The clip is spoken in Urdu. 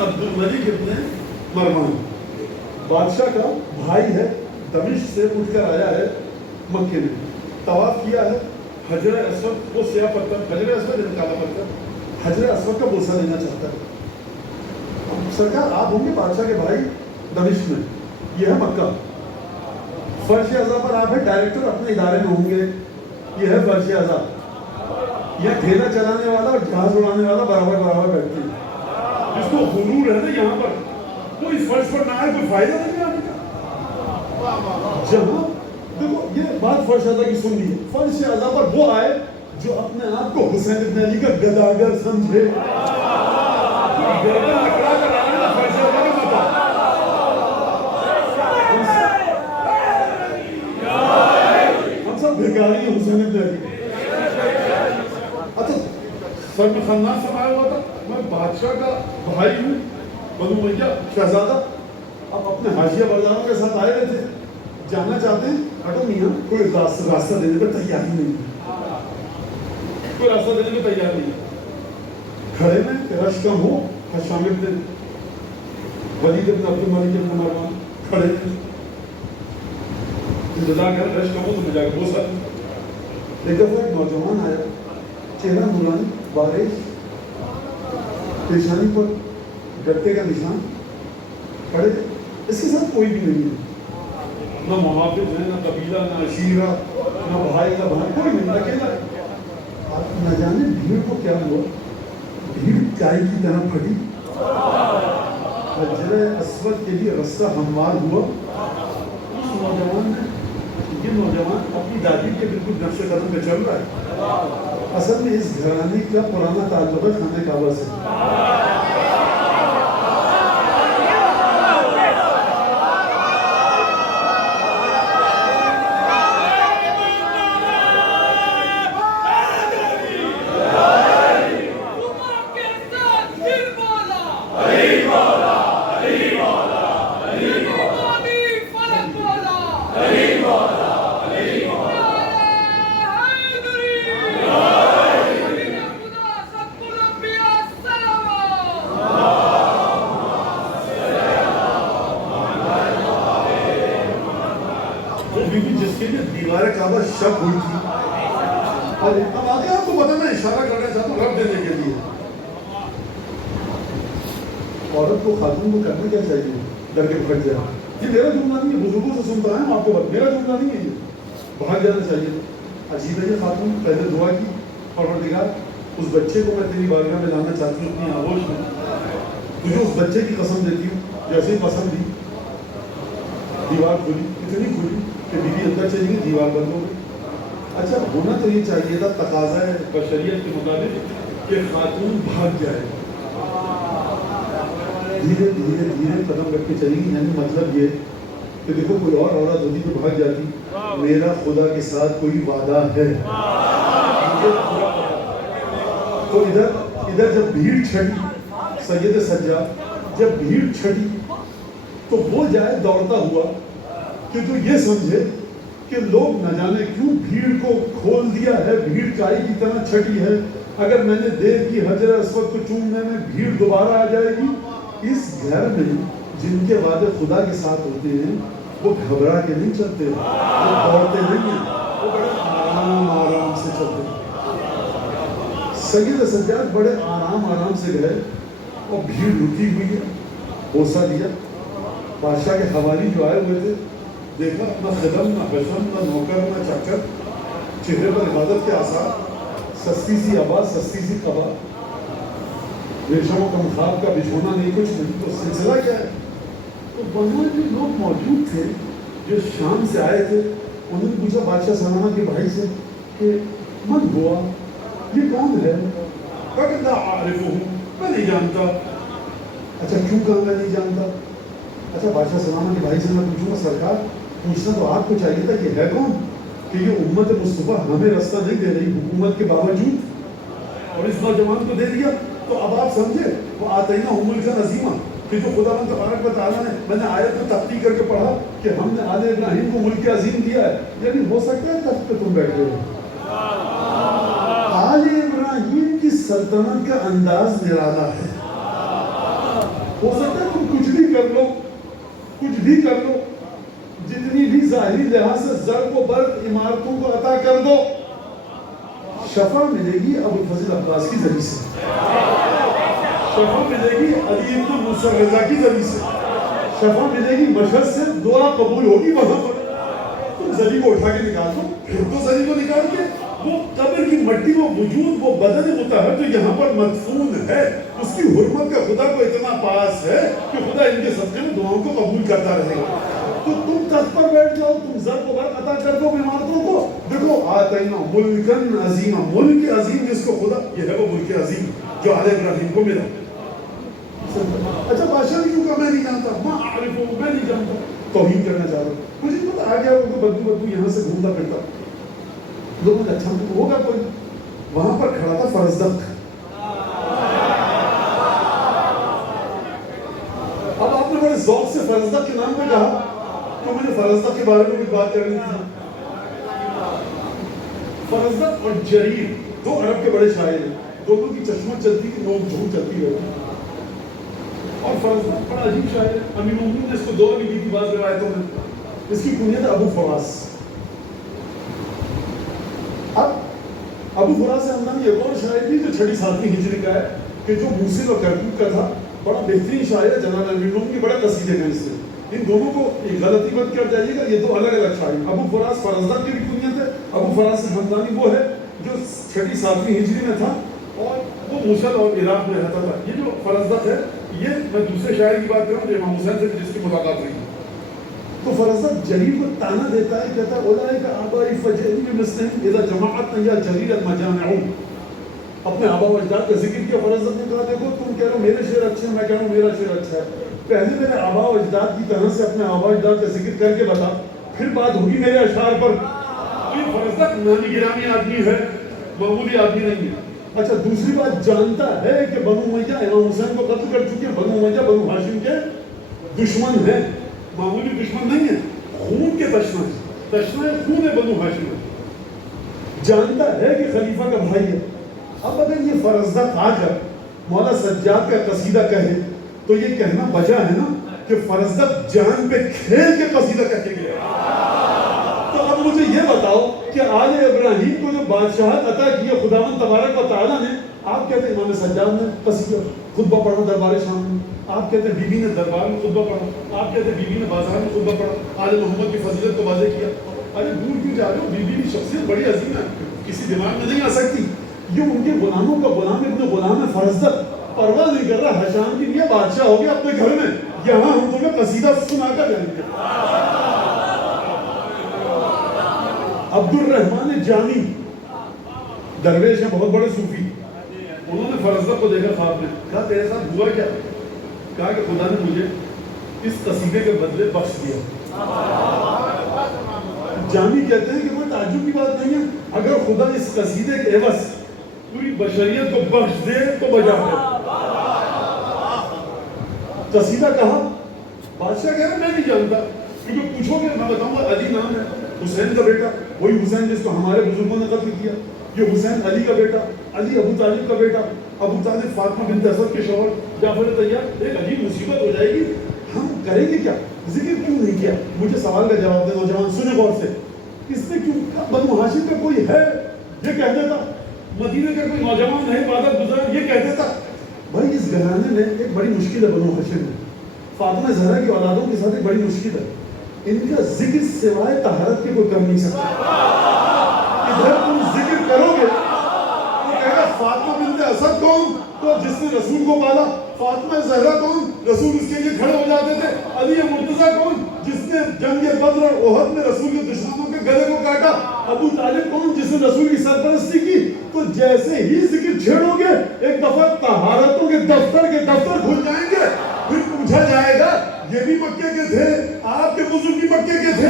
عبد الملک ابن مروان بادشاہ کا بھائی ہے، دمشق سے اٹھ کر آیا ہے مکے میں، طواف کیا ہے، حجر اسود وہ سیاہ پتھر، حجر اسود ہے کالا پتھر، حجر اسود کا بوسہ لینا چاہتا ہے۔ سرکار آپ ہوں گے بادشاہ کے بھائی دمشق میں، یہ ہے مکہ، فرش اعضاء پر آپ ہے ڈائریکٹر اپنے ادارے میں ہوں گے، یہ ہے فرش اعضاء، یہ ٹھیلا چلانے والا اور جہاز اڑانے والا برابر برابر بیٹھتے ہیں۔ جس کو غرور ہے نا یہاں پر وہ اس فرش پر نہ آئے کوئی فائدہ نہیں آنے کا۔ جہاں دیکھو یہ بات فرش اعضاء کی سن لی ہے، فرش اعضاء پر وہ آئے جو اپنے آپ کو حسین ابن علی کا گداگر سمجھے، گردن اکڑا کر آنے کا فرش اعضاء کا مطلب ہم سب بھیکاری ہیں حسین ابن علی۔ اچھا سر میں خاندان سمایا ہوا تھا، میں بادشاہ کا بھائی ہوں، بنو امیہ شہزادہ، اب اپنے حاشیہ برداروں کے ساتھ آئے ہوئے تھے، جاننا چاہتے ہیں ہٹو میاں، کوئی راستہ دینے پہ تیار ہی نہیں ہے، کوئی راستہ دینے پہ تیار نہیں ہے، کھڑے میں رش کم ہو شامل تھے ولید ابن عبد الملک ابن مروان کھڑے تھے، انتظار کر رش کم ہو تو میں جا کے بوسا۔ ایک دفعہ ایک نوجوان آیا، چہرہ نورانی، بارش، پیشانی پر گٹے کا نشان، کھڑے، اس کے ساتھ کوئی بھی نہیں ہے، نہ محافظ ہے، نہ قبیلہ، نہ عشیرہ، نہ بھائی کا بھائی، کوئی نہیں، اکیلا ہے۔ آپ نہ جانے بھیڑ کو کیا ہوا، بھیڑ چائے کی طرح پھٹی، حجر اسود کے لیے رستہ ہموار ہوا۔ اس نوجوان نے، یہ نوجوان اپنی دادی کے بالکل نقش قدم پہ چل رہا ہے، اصل میں اس گھرانے کا پرانا تعلق ہے خانہ کعبہ سے۔ جس کے لیے دیوار کعبہ شک ہوئی تھی، اور اب آگے آپ کو پتا میں اشارہ کرنا چاہتا ہوں رب دینے کے لیے، عورت کو خاتون کو کرنا کیا چاہیے، ڈر کے پھٹ جائے، یہ میرا جملہ نہیں ہے، بزرگوں سے سنتا ہے آپ کو، میرا جملہ نہیں ہے، یہ بھاگ جانا چاہیے۔ عجیب ہے یہ خاتون پہلے دعا کی، پروردگار اس بچے کو میں تیری بارگاہ میں لانا چاہتی ہوں اپنی آغوش میں، تجھے اس بچے کی قسم دیتی ہوں جیسے ہی پسند دی، دیوار کھلی، اتنی کھلی کہ بیوی اندر چلی گئی، دیوار بند ہو گئی۔ اچھا ہونا تو یہ چاہیے تھا، تقاضا ہے بشریت کے مطابق کہ خاتون بھاگ جائے، دھیرے دھیرے دھیرے قدم رکھ کے چلی گئی، یعنی مطلب یہ کہ دیکھو کوئی اور عورت ہوتی تو بھاگ جاتی، میرا خدا کے ساتھ کوئی وعدہ ہے۔ تو ادھر جب بھیڑ چھٹی، سید سجاد جب بھیڑ چھٹی تو وہ جائے دوڑتا ہوا کہ تو یہ سمجھے کہ لوگ نہ جانے کیوں بھیڑ کو کھول دیا ہے، بھیڑ چائے کی طرح چھٹی ہے، اگر میں نے دیر کی حجر اسود کو چومنے میں بھیڑ دوبارہ آ جائے گی۔ اس گھر میں جن کے وعدے خدا کے ساتھ ہوتے ہیں وہ گھبرا کے نہیں چلتے، وہ دوڑتے نہیں ہیں، وہ بڑے آرام آرام سے چلتے ہیں۔ سید سجاد بڑے آرام آرام سے گئے اور بھیڑ رکی ہوئی ہے، بوسہ دیا، بادشاہ کے حوالی جو آئے ہوئے تھے دیکھا، نہ خدم نہ حشم نہ نوکر نہ چاکر، چہرے پر عبادت کے آثار، سستی سی آواز، سستی سی قبا، ریشم و کمخاب کا بچھونا نہیں، کچھ نہیں، تو سلسلہ کیا ہے؟ تو وہاں جو لوگ موجود تھے جو شام سے آئے تھے، انہوں نے پوچھا بادشاہ سلامہ کے بھائی سے کہ من ہوا، یہ کون ہے؟ کہا لا اعرفہ، میں نہیں جانتا۔ اچھا کیوں کہا میں نہیں جانتا؟ اچھا بادشاہ سلامہ کے بھائی سے میں پوچھوں گا سرکار پوچھنا تو آپ کو چاہیے تھا یہ ہے کون کہ یہ امت مصطفیٰ ہمیں راستہ نہیں دے رہی حکومت کے باوجود، اور اس نوجوان کو دے دیا۔ تو اب آپ سمجھے وہ آتیناہم ملکا عظیما کہ جو خدا تبارک و تعالیٰ نے، میں نے آیت میں تفصیل کر کے پڑھا کہ ہم نے آل ابراہیم کو ملک عظیم دیا ہے، یعنی ہو سکتا ہے تخت پہ تم بیٹھے ہو۔ آل ابراہیم کی سلطنت کا انداز نرالا ہے، ہو سکتا ہے تم کچھ بھی کر لو، کچھ بھی کر لو، جتنی بھی ظاہری لحاظ سے ضرب و برق عمارتوں کو عطا کر دو، شفا ملے گی ابو الفضل عباس کی ذریعے سے، شفا ملے گی علی بن موسیٰ رضا کی ذریعے سے، شفا ملے گی مشہد سے، دعا قبول ہوگی وہاں پر۔ تم زری کو اٹھا کے نکال دو، پھر تو زری کو نکال کے وہ قبر کی مٹی، وہ وجود، وہ بدن مطہر جو یہاں پر مدفون ہے، اس کی حرمت کا خدا کو اتنا پاس ہے کہ خدا ان کے صدقے میں دعاؤں کو قبول کرتا رہے گا۔ تو تم تخت پر بیٹھ جاؤ، تم ضرب و برق عطا کر دو عمارتوں کو۔ دیکھو آتینا ملکن عظیما، ملک عظیم جس کو خدا، یہ ہے وہ ملک عظیم جو آل ابراہیم کو ملا۔ اچھا بادشاہ بھی کیوں کہا میں نہیں جانتا، میں عارف ہوں، میں نہیں جانتا، توہین کرنا چاہ رہا ہوں، مجھے پتا آ گیا وہ بدو بدو یہاں سے گھومتا پھرتا، لوگوں نے اچھا تو ہوگا کوئی، وہاں پر کھڑا تھا فرزدق۔ اب آپ نے بڑے ذوق سے فرزدق کے نام پہ کہا تو مجھے فرزدق کے بارے میں کچھ بات کرنی تھی۔ فرزدق اور جریر دو عرب کے بڑے شاعر ہیں، دونوں کی چشمہ چلتی کی نوک جھوک چلتی رہتی، اور فرزدق بڑا عجیب شاعر ہے، امیر المومنین نے اس کو دعا بھی دی تھی بعض روایتوں میں، اس کی کنیت ہے ابو فراس۔ اب ابو فراس ہمدانی ایک اور شاعر بھی جو 6-7ویں ہجری کا ہے کہ جو موصل اور کرکوک کا تھا، بڑا بہترین شاعر ہے، جناب امیر المومنین کے بڑے قصیدے ہیں اس سے، ان دونوں کو غلطی مت کر جائیے گا، یہ دو الگ الگ شاعر۔ ابو فراس فرزدق کی بھی کنیت ہے، ابو فراس ہمدانی وہ ہے جو 6-7ویں ہجری میں تھا اور وہ موصل اور عراق میں رہتا تھا۔ یہ جو فرزدق ہے، یہ میں دوسرے شاعر کی بات کروں جو امام حسین سے جس کی ملاقات ہوئی، تو فرزدق جریر کو تانا دیتا ہے، کہتا ہے اولئک آبائی فجئنی بمثلہم اذا جمعتنا یا جریر المجامع۔ اپنے آبا و اجداد کا ذکر کیا، فرزدق نے کہا دیکھو تم کہہ رہے ہو میرے شعر اچھے ہیں، میں کہہ رہا ہوں میرا شعر اچھا ہے، پہلے میرے آبا و اجداد کی طرح سے اپنے آبا و اجداد کا ذکر کر کے بتا، پھر بات ہوگی میرے اشعار پر۔ یہ فرزدق نامی گرامی آدمی ہے، معمولی آدمی نہیں ہے۔ اچھا دوسری بات، جانتا ہے کہ بنو امیہ امام حسین کو قتل کر چکے ہیں، بنو امیہ بنو ہاشم کے دشمن ہیں، معمولی دشمن نہیں ہے، خون کے تشنہ خون ہے بنو ہاشم ہے، جانتا ہے کہ خلیفہ کا بھائی ہے۔ اب اگر یہ فرزدق آ کر مولا سجاد کا قصیدہ کہے تو یہ کہنا بجا ہے نا کہ فرزدق جان پہ کھیل کے قصیدہ کہہ کے گیا۔ تو اب مجھے یہ بتاؤ کہ آل ابراہیم کو جو بادشاہت عطا کی ہے خداوند تبارک و تعالیٰ نے، آپ کہتے ہیں امام سجاد نے قصیدہ خطبہ پڑھا دربار شام میں، آپ کہتے ہیں بی بی نے دربار میں خطبہ پڑھا، آپ کہتے ہیں بی بی نے بازار میں خطبہ پڑھا، آل محمد کی فضیلت کو واضح کیا۔ ارے دور کیوں جا رہے ہو، بی بی کی شخصیت بڑی عظیم ہے، کسی دماغ میں نہیں آ سکتی، یہ ان کے غلاموں کا غلام ابن غلام ہے فرزدق، پرواہ نہیں کر رہا، حشام کی لیے بادشاہ ہو گیا اپنے گھر میں، یہاں ہم تمہیں قصیدہ سنا کر جائیں گے۔ عبد الرحمن جامی درویش ہیں، بہت بڑے صوفی، انہوں نے فرزدق کو دیکھا خواب میں، کہا تیرے ساتھ ہوا کیا؟ کہا کہ خدا نے مجھے اس قصیدے کے بدلے بخش دیا۔ جامی کہتے ہیں کہ کوئی تعجب کی بات نہیں ہے، اگر خدا اس قصیدے کے عوض پوری بشریت کو بخش دے تو بجا ہے۔ قصیدہ کہا، بادشاہ کہہ رہا میں نہیں جانتا، کیونکہ پوچھو گے میں بتاؤں گا علی نام ہے، حسین کا بیٹا، وہی حسین جس کو ہمارے بزرگوں نے قتل کیا، یہ حسین علی کا بیٹا، علی ابو طالب کا بیٹا، ابو طالب فاطمہ بنت اسد کے شوہر، جعفر طیار، ایک عجیب مصیبت ہو جائے گی، ہم کریں گے کیا؟ ذکر کیوں نہیں کیا؟ مجھے سوال کا جواب دے نوجوان، سنیں غور سے، اس نے کیوں بنو ہاشم کا کوئی ہے یہ کہہ دیتا، مدینے کا کوئی نوجوان ہے عبادت گزار یہ کہہ دیتا۔ بھائی اس گھرانے میں ایک بڑی مشکل ہے، بنو ہاشم میں فاطمہ زہرا کی اولادوں کے ساتھ ایک بڑی مشکل ہے، ان کا ذکر سوائے طہارت کے کوئی کر نہیں سکتا۔ ادھر تم ذکر کرو گے تو کہے گا فاطمہ بنت اسد کون؟ تو جس نے رسول کو پالا۔ فاطمہ زہرا کون؟ رسول اس کے لیے کھڑے ہو جاتے تھے۔ علی مرتضیٰ کون؟ جس نے جنگ بدر اور احد میں رسول کے دشمنوں کے گلے کو کاٹا۔ ابو طالب کون؟ جس نے رسول کی سرپرستی کی۔ تو جیسے ہی ذکر چھیڑو گے ایک دفعہ طہارتوں کے دفتر کھل جائیں گے، پھر پوچھا جائے گا یہ بھی مکے کے تھے، آپ کے بزرگ بھی مکے کے تھے،